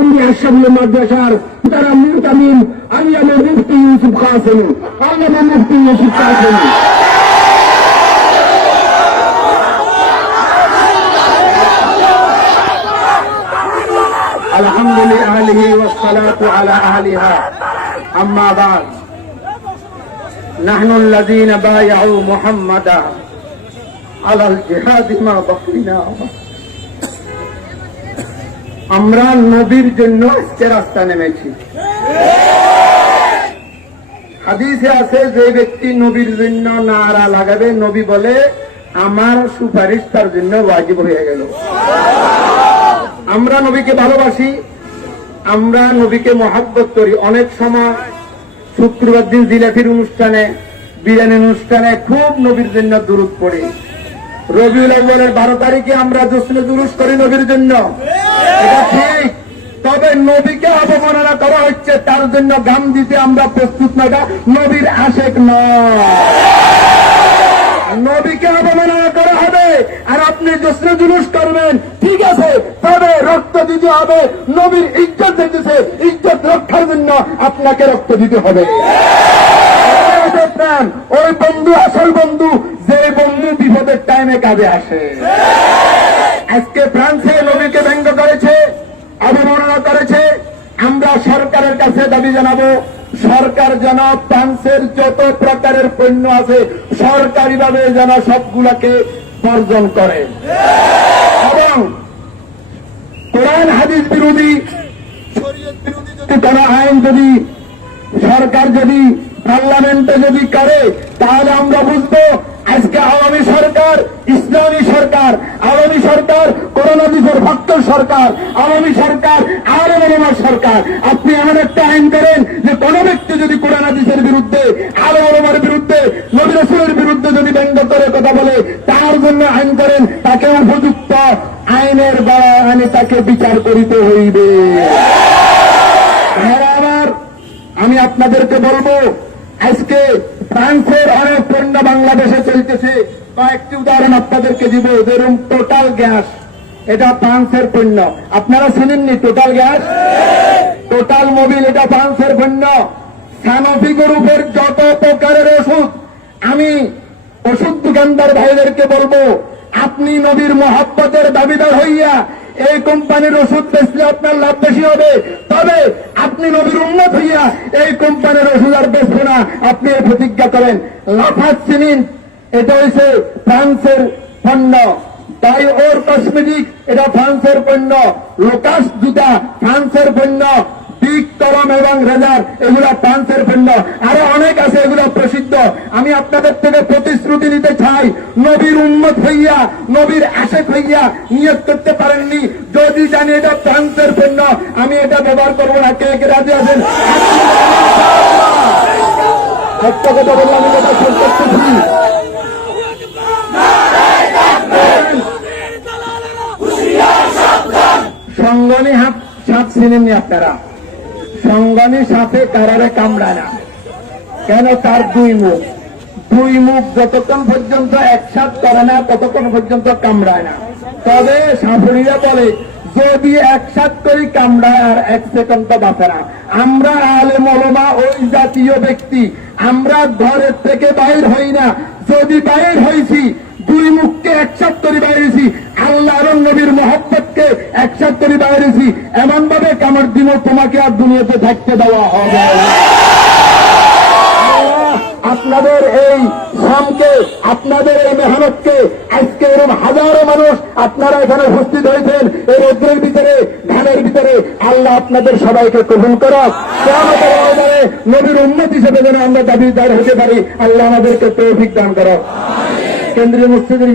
আমি আশরাফুল মাদ্রাসার তারা মুতামিম আল্লামা মুফতি ইউসুফ কাসেম আল্লামা মুফতি ইউসুফ কাসেম আলহামদুলিল্লাহ আলিহি ওয়াসসালাতু আলা আহলিহা আম্মা বাদ নাহনু আল্লাযীনা বায়াউ মুহাম্মাদা আলাল জিহাদি মা বাকিনা আমরা নবীর জন্য আজকে রাস্তা নেমেছি। হাদিসে আছে যে ব্যক্তি নবীর জন্য নারা লাগাবে নবী বলে আমার সুপারিশ তার জন্য ওয়াজিব হয়ে গেল। আমরা নবীকে ভালোবাসি, আমরা নবীকে মহব্বত করি। অনেক সময় শুক্রবার দিন জিলাপির অনুষ্ঠানে, বিরিয়ানি অনুষ্ঠানে খুব নবীর জন্য দুরূদ পড়ি। রবিউল আউয়ালের 12 তারিখে আমরা জশ্নে জুলুস করি নবীর জন্য, এটা ঠিক। তবে নবীকে অবমাননা করা হচ্ছে, তার জন্য গান দিতে আমরা প্রস্তুত না। নবীর আশেক নয়, নবীকে অবমাননা করা হবে আর আপনি জশ্নে জুলুস করবেন, ঠিক আছে, তবে রক্ত দিতে হবে। নবীর ইজ্জত দিতেছে, ইজ্জত রক্ষার জন্য আপনাকে রক্ত দিতে হবে। ওই বন্ধু আসল বন্ধু, যে বন্ধু বিপদের টাইমে কাজে আসে। আজকে ফ্রান্সে নবীকে ব্যঙ্গ করেছে, অবমাননা করেছে। আমরা সরকারের কাছে দাবি জানাবো, সরকার যেন ফ্রান্সের যত প্রকারের পণ্য আছে সরকারিভাবে যেন সবগুলাকে বর্জন করে এবং কোরআন হাদিস বিরোধী, শরীয়ত বিরোধী কোন আইন যদি সরকার যদি পার্লামেন্টে যদি করে, তাহলে আমরা বুঝবো আজকে আওয়ামী সরকার, ইসলামী সরকার, আওয়ামী সরকার করোনা দিবসের ভক্ত সরকার, আওয়ামী সরকার আর ওলামা সরকার। আপনি এমন একটা আইন করেন যে কোন ব্যক্তি যদি কোরআন হাদিসের বিরুদ্ধে, আর ওলামার বিরুদ্ধে, নবী রাসূলের বিরুদ্ধে যদি ব্যঙ্গ করে কথা বলে, তার জন্য আইন করেন, তাকে উপযুক্ত আইনের দ্বারা আইনে তাকে বিচার করিতে হইবে। আমি আপনাদেরকে বলবো, আজকে ফ্রান্সের অনেক পণ্য বাংলাদেশে চলতেছে। কয়েকটি উদাহরণ আপনাদেরকে দিব। যেরকম টোটাল গ্যাস, এটা ফ্রান্সের পণ্য, আপনারা শুনেননি? টোটাল গ্যাস, টোটাল মোবিল, এটা ফ্রান্সের পণ্য। সানোফি গ্রুপের যত প্রকারের ওষুধ, আমি ওষুধ দোকানদার ভাইদেরকে বলবো, আপনি নবীর মহব্বতের দাবিদার হইয়া এই কোম্পানির ওষুধ বেচলে আপনার লাভ বেশি হবে। তবে আপনি নবীর উম্মত হইয়া এই কোম্পানির ওষুধ আর বেচবেন না, আপনি এই প্রতিজ্ঞা করেন। লাফাসিনিন, এটা হচ্ছে ফ্রান্সের পণ্য। ডাইওর কসমেটিক, এটা ফ্রান্সের পণ্য। লোকাস জুতা, ফ্রান্সের পণ্য। বিগ টরম এবং রেজার, এগুলা ফ্রান্সের পণ্য। আরো অনেক আছে, এগুলা প্রসিদ্ধ। আমি আপনাদের থেকে প্রতিশ্রুতি নিতে চাই, নবীর উম্মত হইয়া, নবীর আশেক হইয়া নিয়োগ করতে পারেননি। যদি জানি এটা ফ্রান্সের পণ্য, আমি এটা ব্যবহার করবো না। কে কে রাজি আছেন? একটা কথা বললাম, এটা শেষ করতেছি। সঙ্গনী সাপ চিনেননি আপনারা? সঙ্গনী সাপে কারারে কামড়ায় না কেন? তার দুই মুখ, দুই মুখ যতক্ষণ পর্যন্ত একসাথ করে না ততক্ষণ পর্যন্ত কামড়ায় না। তবে সাপুরীরা বলে যদি একসাথ করে কামড়ায় আর 1 সেকেন্ড তো বাঁচে না। আমরা আলেম ওলামা ওই জাতীয় ব্যক্তি, আমরা ঘরের থেকে বাইর হই না। যদি বাইর হয়েছি, দুই মুখকে একসাথ করে বাইরেছি, আল্লাহর নবীর মহব্বতকে একসাথ করে বাইরেছি, এমন ভাবে কামড় দিব তোমাকে আর দুনিয়াতে থাকতে দেওয়া হবে। আপনাদের এই শ্রমকে, আপনাদের এই মেহনতকে, আজকে এরকম হাজারো মানুষ আপনারা এখানে উপস্থিত হয়েছেন এই রৌদ্রের ভিতরে, ধানের ভিতরে, আল্লাহ আপনাদের সবাইকে কবুল করুক। কিয়ামতের ময়দানে নবীর উম্মত হিসেবে যেন আমরা দাবিদার হতে পারি, আল্লাহ আমাদেরকে তৌফিক দান করুক। কেন্দ্রীয় মসজিদের